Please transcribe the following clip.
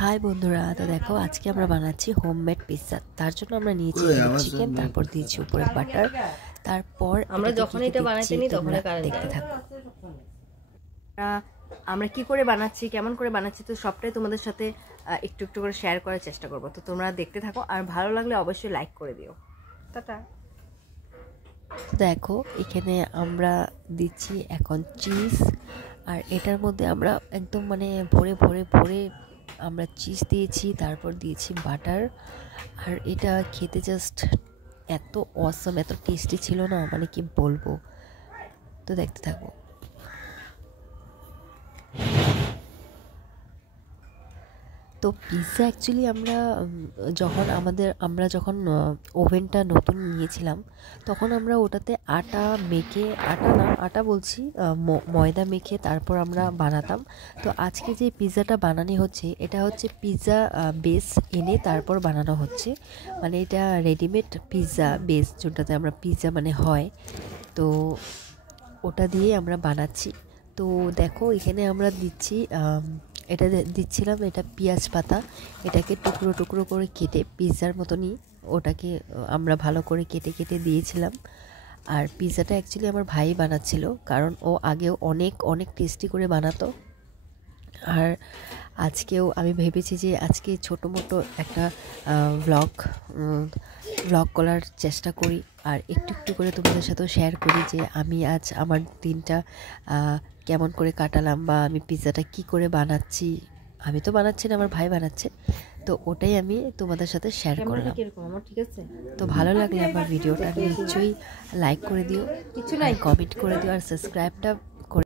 High বন্ধুরা, তো দেখো আজকে আমরা বানাচ্ছি হোমমেড পিৎজা। তার জন্য আমরা নিয়েছি চিকেন, তারপর দিয়েছি উপরে বাটার, তারপর আমরা যখন এটা বানাইতে নিই তখন দেখতে থাকো। আমরা কি করে বানাচ্ছি, কেমন করে বানাচ্ছি, তো সবটাই তোমাদের সাথে একটু একটু করে শেয়ার করার চেষ্টা করবো। তো তোমরা দেখতে থাকো, আর ভালো লাগলে অবশ্যই লাইক করে দিও। টাটা। দেখো এখানে আমরা দিচ্ছি এখন চিজ, আর এটার মধ্যে আমরা একদম ভরে ভরে ভরে আমরা চিজ দিয়েছি, তারপর দিয়েছি বাটার। আর এটা খেতে জাস্ট এত অসম, এত টেস্টি ছিল না, কি বলবো। তো দেখতে থাকো। তো পিৎজা অ্যাকচুয়ালি আমরা যখন ওভেনটা নতুন নিয়েছিলাম, তখন আমরা ওটাতে ময়দা মেখে তারপর আমরা বানাতাম। তো আজকে যে পিৎজাটা বানানো হচ্ছে, এটা হচ্ছে পিৎজা বেস এনে তারপর বানানো হচ্ছে। এটা রেডিমেড পিৎজা বেস, যেটাতে আমরা পিৎজা হয়, তো ওটা দিয়ে আমরা বানাচ্ছি। তো দেখো এখানে আমরা দিচ্ছিলাম এটা পেঁয়াজ পাতা। এটাকে টুকরো টুকরো করে কেটে পিৎজার মতনই ওটাকে আমরা ভালো করে কেটে কেটে দিয়েছিলাম। আর পিৎজাটা অ্যাকচুয়ালি আমার ভাই বানাচ্ছিল, কারণ ও আগেও অনেক অনেক টেস্টি করে বানাতো। আর আজকেও আমি ভেবেছি যে আজকে ছোটো মোটো একটা ব্লগ করার চেষ্টা করি, আর একটু একটু করে তোমাদের সাথেও শেয়ার করি যে আমি আজ আমার দিনটা কেমন করে কাটালাম, বা আমি পিৎজাটা কি করে বানাচ্ছি। আমি তো বানাচ্ছি না, আমার ভাই বানাচ্ছে, তো ওটাই আমি তোমাদের সাথে শেয়ার করলাম। ঠিক আছে, তো ভালো লাগলে আমার ভিডিওটা নিশ্চয়ই লাইক করে দিও, কিছু নাই, কমেন্ট করে দিও, আর সাবস্ক্রাইবটা